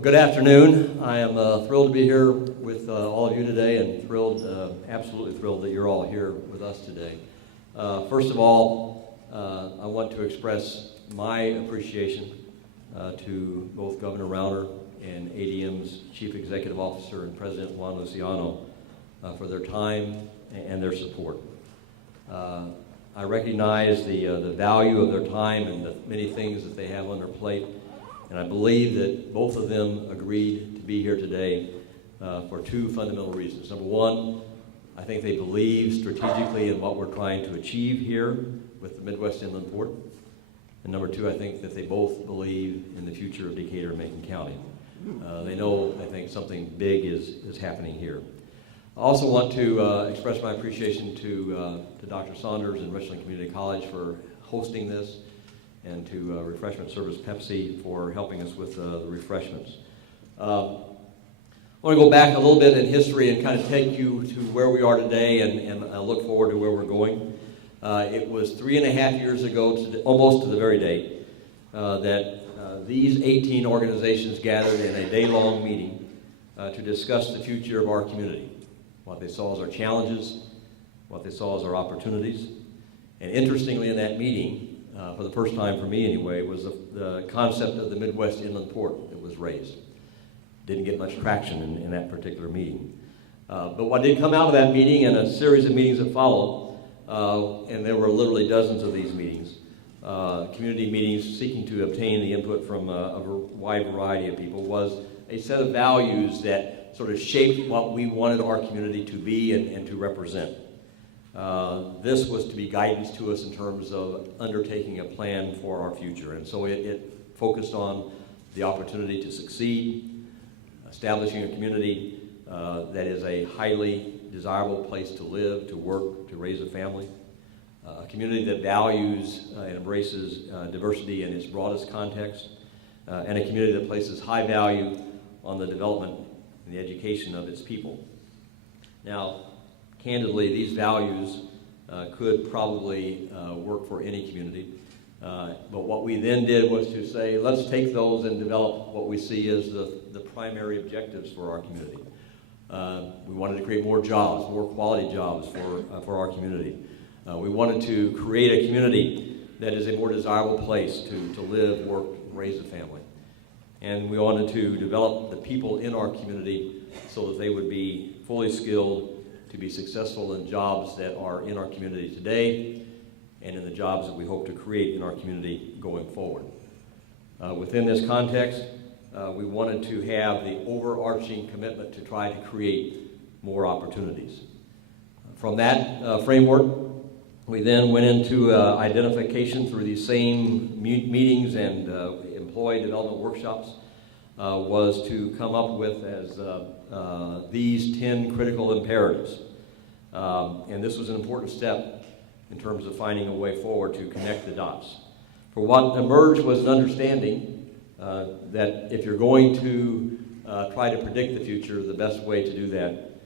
Well, good afternoon. I am thrilled to be here with all of you today, and absolutely thrilled that you're all here with us today. First of all, I want to express my appreciation to both Governor Rauner and ADM's Chief Executive Officer and President Juan Luciano for their time and their support. I recognize the value of their time and the many things that they have on their plate. And I believe that both of them agreed to be here today for two fundamental reasons. Number one, I think they believe strategically in what we're trying to achieve here with the Midwest Inland Port. And number two, I think that they both believe in the future of Decatur and Macon County. They know, I think, something big is happening here. I also want to express my appreciation to Dr. Saunders and Richland Community College for hosting this, and to Refreshment Service Pepsi for helping us with the refreshments. I want to go back a little bit in history and kind of take you to where we are today and look forward to where we're going. It was 3.5 years ago, almost to the very day, that these 18 organizations gathered in a day-long meeting to discuss the future of our community, what they saw as our challenges, what they saw as our opportunities. And interestingly, in that meeting, for the first time for me anyway, was the concept of the Midwest Inland Port that was raised. Didn't get much traction in that particular meeting. But what did come out of that meeting and a series of meetings that followed, and there were literally dozens of these meetings, community meetings seeking to obtain the input from a wide variety of people, was a set of values that sort of shaped what we wanted our community to be and to represent. This was to be guidance to us in terms of undertaking a plan for our future. And so it focused on the opportunity to succeed, establishing a community that is a highly desirable place to live, to work, to raise a family, a community that values and embraces diversity in its broadest context, and a community that places high value on the development and the education of its people. Now, candidly, these values could probably work for any community. But what we then did was to say, let's take those and develop what we see as the primary objectives for our community. We wanted to create more jobs, more quality jobs for our community. We wanted to create a community that is a more desirable place to live, work, and raise a family. And we wanted to develop the people in our community so that they would be fully skilled to be successful in jobs that are in our community today and in the jobs that we hope to create in our community going forward. Within this context, we wanted to have the overarching commitment to try to create more opportunities. From that framework, we then went into identification through these same meetings and employee development workshops, was to come up with as these 10 critical imperatives. And this was an important step in terms of finding a way forward to connect the dots. For what emerged was an understanding that if you're going to try to predict the future, the best way to do that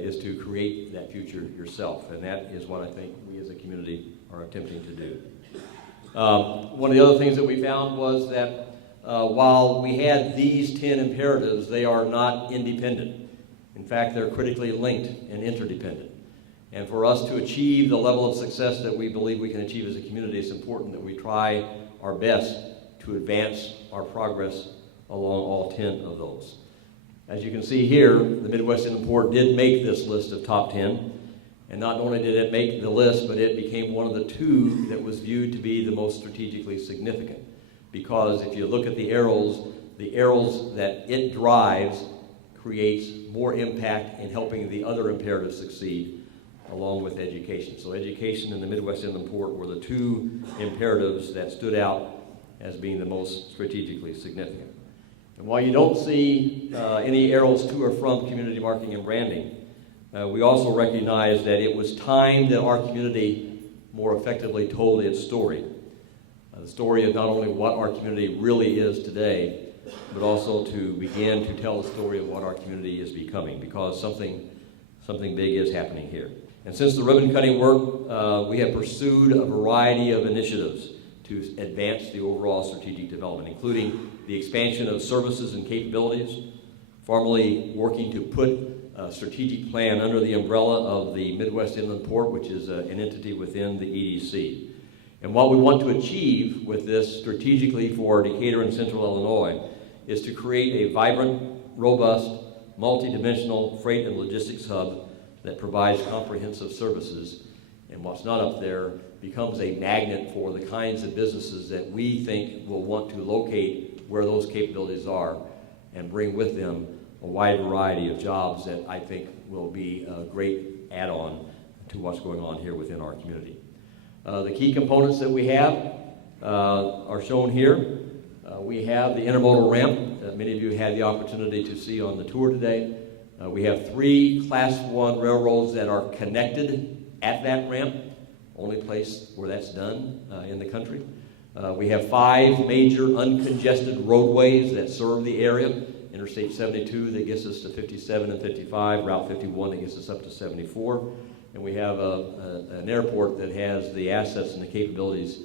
is to create that future yourself. And that is what I think we as a community are attempting to do. One of the other things that we found was that while we had these 10 imperatives, they are not independent. In fact, they're critically linked and interdependent. And for us to achieve the level of success that we believe we can achieve as a community, it's important that we try our best to advance our progress along all 10 of those. As you can see here, the Midwest Inland Port did make this list of top 10. And not only did it make the list, but it became one of the two that was viewed to be the most strategically significant. Because if you look at the arrows that it drives creates more impact in helping the other imperatives succeed, along with education. So education and the Midwest Inland Port were the two imperatives that stood out as being the most strategically significant. And while you don't see any arrows to or from community marketing and branding, we also recognize that it was time that our community more effectively told its story. The story of not only what our community really is today, but also to begin to tell the story of what our community is becoming, because something big is happening here. And since the ribbon cutting work, we have pursued a variety of initiatives to advance the overall strategic development, including the expansion of services and capabilities, formally working to put a strategic plan under the umbrella of the Midwest Inland Port, which is an entity within the EDC. And what we want to achieve with this strategically for Decatur and Central Illinois is to create a vibrant, robust, multidimensional freight and logistics hub that provides comprehensive services. And what's not up there becomes a magnet for the kinds of businesses that we think will want to locate where those capabilities are and bring with them a wide variety of jobs that I think will be a great add-on to what's going on here within our community. The key components that we have are shown here. We have the intermodal ramp that many of you had the opportunity to see on the tour today. We have 3 Class 1 railroads that are connected at that ramp, only place where that's done in the country. We have 5 major uncongested roadways that serve the area. Interstate 72 that gets us to 57 and 55, Route 51 that gets us up to 74. And we have an airport that has the assets and the capabilities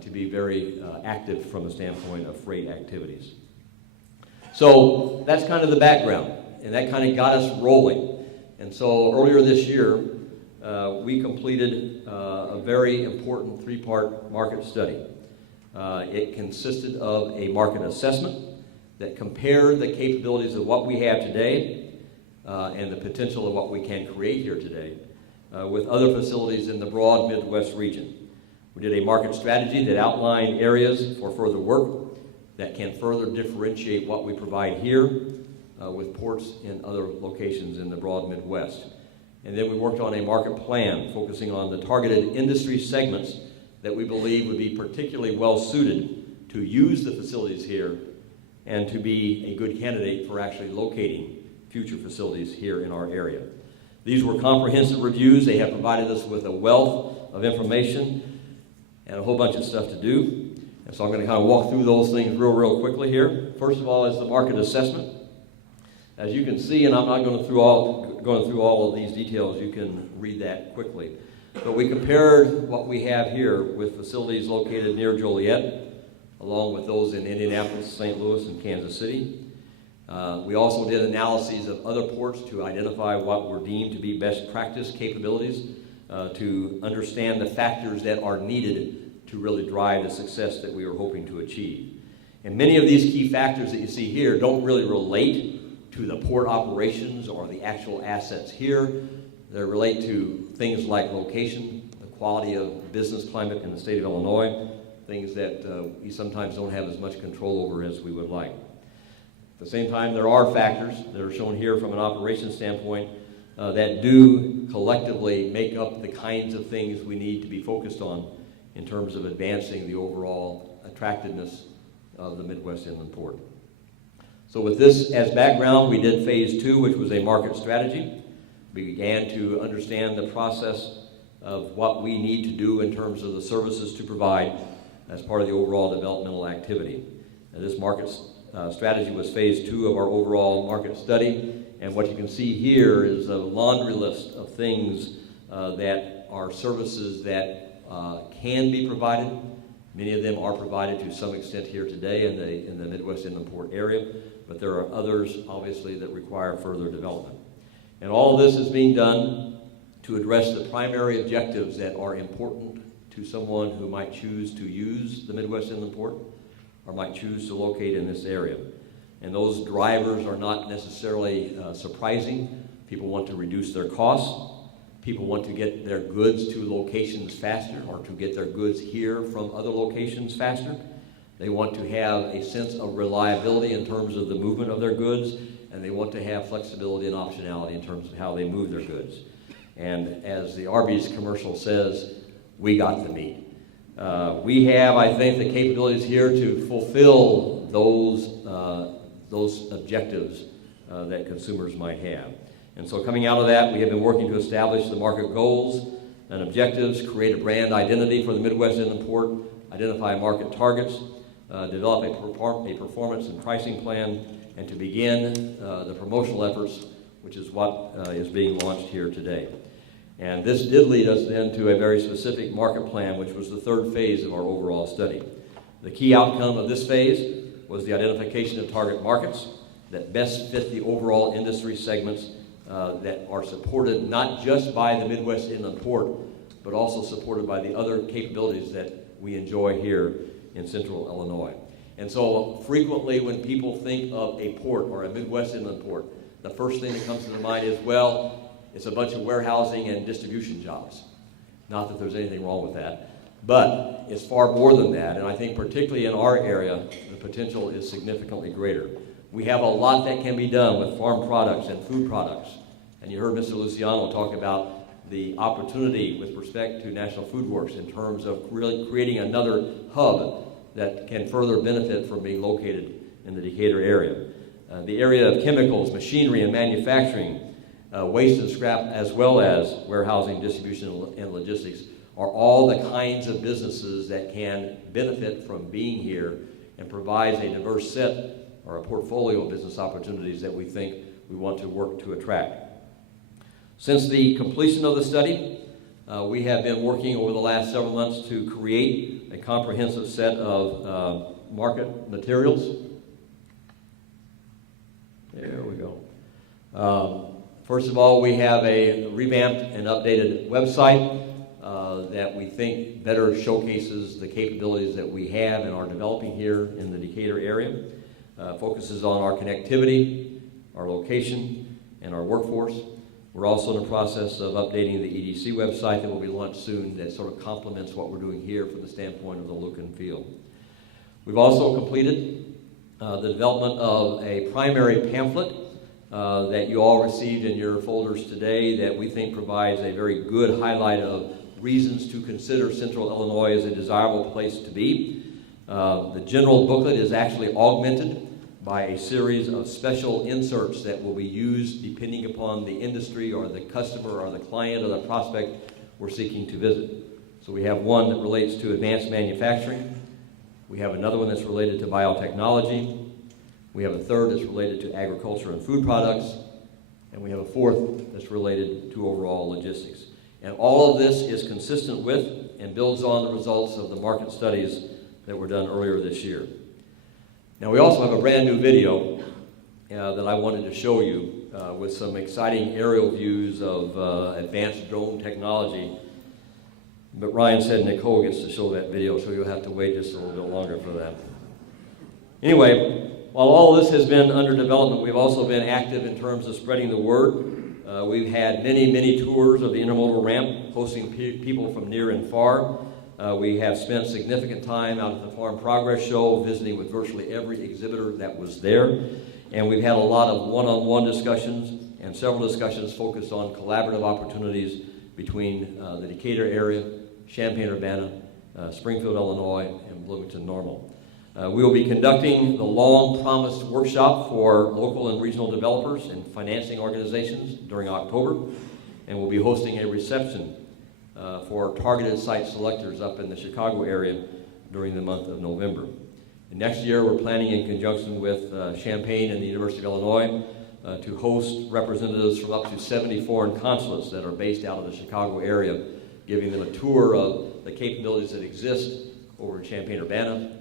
to be very active from a standpoint of freight activities. So that's kind of the background, and that kind of got us rolling. And so earlier this year, we completed a very important 3-part market study. It consisted of a market assessment that compared the capabilities of what we have today and the potential of what we can create here today with other facilities in the broad Midwest region. We did a market strategy that outlined areas for further work that can further differentiate what we provide here with ports in other locations in the broad Midwest. And then we worked on a market plan focusing on the targeted industry segments that we believe would be particularly well suited to use the facilities here and to be a good candidate for actually locating future facilities here in our area. These were comprehensive reviews. They have provided us with a wealth of information and a whole bunch of stuff to do. And so I'm going to kind of walk through those things real quickly here. First of all is the market assessment. As you can see, and I'm not going through all of these details, you can read that quickly. But we compared what we have here with facilities located near Joliet, along with those in Indianapolis, St. Louis, and Kansas City. We also did analyses of other ports to identify what were deemed to be best practice capabilities to understand the factors that are needed to really drive the success that we were hoping to achieve. And many of these key factors that you see here don't really relate to the port operations or the actual assets here. They relate to things like location, the quality of business climate in the state of Illinois, things that we sometimes don't have as much control over as we would like. At the same time, there are factors that are shown here from an operations standpoint that do collectively make up the kinds of things we need to be focused on in terms of advancing the overall attractiveness of the Midwest Inland Port. So with this as background, we did phase 2, which was a market strategy. We began to understand the process of what we need to do in terms of the services to provide as part of the overall developmental activity. And this market strategy was phase 2 of our overall market study. And what you can see here is a laundry list of things that are services that can be provided. Many of them are provided to some extent here today in the Midwest Inland Port area, but there are others, obviously, that require further development. And all of this is being done to address the primary objectives that are important to someone who might choose to use the Midwest Inland Port or might choose to locate in this area. And those drivers are not necessarily surprising. People want to reduce their costs. People want to get their goods to locations faster or to get their goods here from other locations faster. They want to have a sense of reliability in terms of the movement of their goods, and they want to have flexibility and optionality in terms of how they move their goods. And as the Arby's commercial says, we got the meat. We have, I think, the capabilities here to fulfill those objectives that consumers might have. And so coming out of that, we have been working to establish the market goals and objectives, create a brand identity for the Midwest Inland Port, identify market targets, develop a performance and pricing plan, and to begin the promotional efforts, which is what is being launched here today. And this did lead us then to a very specific market plan, which was the 3rd phase of our overall study. The key outcome of this phase was the identification of target markets that best fit the overall industry segments that are supported not just by the Midwest Inland Port, but also supported by the other capabilities that we enjoy here in Central Illinois. And so frequently when people think of a port or a Midwest Inland Port, the first thing that comes to their mind is, well, it's a bunch of warehousing and distribution jobs. Not that there's anything wrong with that, but it's far more than that. And I think particularly in our area, the potential is significantly greater. We have a lot that can be done with farm products and food products. And you heard Mr. Luciano talk about the opportunity with respect to National Food Works in terms of really creating another hub that can further benefit from being located in the Decatur area. The area of chemicals, machinery, and manufacturing, waste and scrap, as well as warehousing, distribution, and logistics, are all the kinds of businesses that can benefit from being here and provides a diverse set or a portfolio of business opportunities that we think we want to work to attract. Since the completion of the study, we have been working over the last several months to create a comprehensive set of market materials. There we go. First of all, we have a revamped and updated website that we think better showcases the capabilities that we have and are developing here in the Decatur area. Focuses on our connectivity, our location, and our workforce. We're also in the process of updating the EDC website that will be launched soon that sort of complements what we're doing here from the standpoint of the look and feel. We've also completed the development of a primary pamphlet that you all received in your folders today that we think provides a very good highlight of reasons to consider Central Illinois as a desirable place to be. The general booklet is actually augmented by a series of special inserts that will be used depending upon the industry or the customer or the client or the prospect we're seeking to visit. So we have one that relates to advanced manufacturing. We have another one that's related to biotechnology. We have a third that's related to agriculture and food products. And we have a fourth that's related to overall logistics. And all of this is consistent with and builds on the results of the market studies that were done earlier this year. Now we also have a brand new video that I wanted to show you with some exciting aerial views of advanced drone technology. But Ryan said Nicole gets to show that video, so you'll have to wait just a little bit longer for that. Anyway, while all of this has been under development, we've also been active in terms of spreading the word. We've had many tours of the intermodal ramp, hosting people from near and far. We have spent significant time out at the Farm Progress Show, visiting with virtually every exhibitor that was there. And we've had a lot of one-on-one discussions and several discussions focused on collaborative opportunities between the Decatur area, Champaign-Urbana, Springfield, Illinois, and Bloomington-Normal. We will be conducting the long-promised workshop for local and regional developers and financing organizations during October, and we'll be hosting a reception for targeted site selectors up in the Chicago area during the month of November. And next year, we're planning in conjunction with Champaign and the University of Illinois to host representatives from up to 70 foreign consulates that are based out of the Chicago area, giving them a tour of the capabilities that exist over in Champaign-Urbana,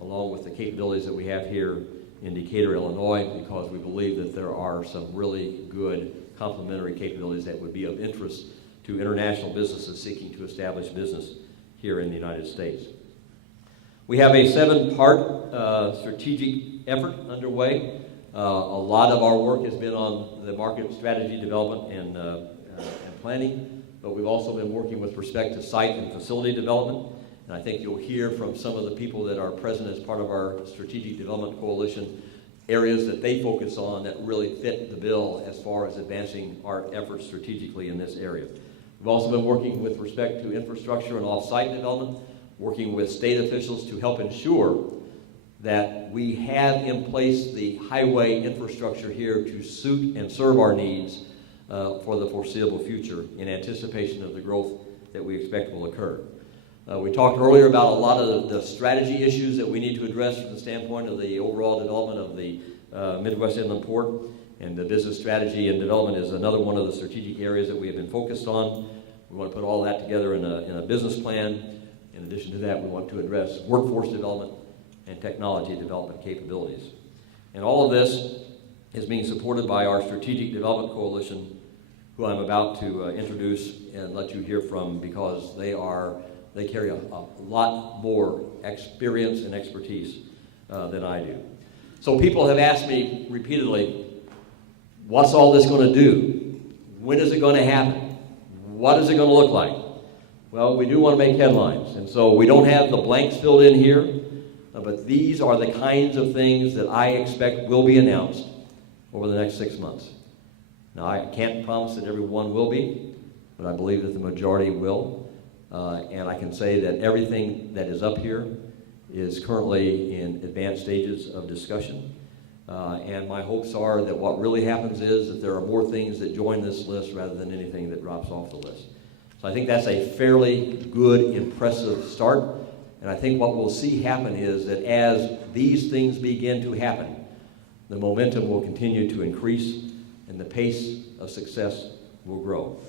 along with the capabilities that we have here in Decatur, Illinois, because we believe that there are some really good complementary capabilities that would be of interest to international businesses seeking to establish business here in the United States. We have a 7-part strategic effort underway. A lot of our work has been on the market strategy development and planning, but we've also been working with respect to site and facility development. And I think you'll hear from some of the people that are present as part of our Strategic Development Coalition areas that they focus on that really fit the bill as far as advancing our efforts strategically in this area. We've also been working with respect to infrastructure and off-site development, working with state officials to help ensure that we have in place the highway infrastructure here to suit and serve our needs for the foreseeable future in anticipation of the growth that we expect will occur. We talked earlier about a lot of the strategy issues that we need to address from the standpoint of the overall development of the Midwest Inland Port, and the business strategy and development is another one of the strategic areas that we have been focused on. We want to put all that together in a business plan. In addition to that, we want to address workforce development and technology development capabilities. And all of this is being supported by our Strategic Development Coalition, who I'm about to introduce and let you hear from, because they carry a lot more experience and expertise than I do. So people have asked me repeatedly, what's all this going to do? When is it going to happen? What is it going to look like? Well, we do want to make headlines, and so we don't have the blanks filled in here, but these are the kinds of things that I expect will be announced over the next 6 months. Now, I can't promise that everyone will be, but I believe that the majority will. And I can say that everything that is up here is currently in advanced stages of discussion. And my hopes are that what really happens is that there are more things that join this list rather than anything that drops off the list. So I think that's a fairly good, impressive start. And I think what we'll see happen is that as these things begin to happen, the momentum will continue to increase and the pace of success will grow.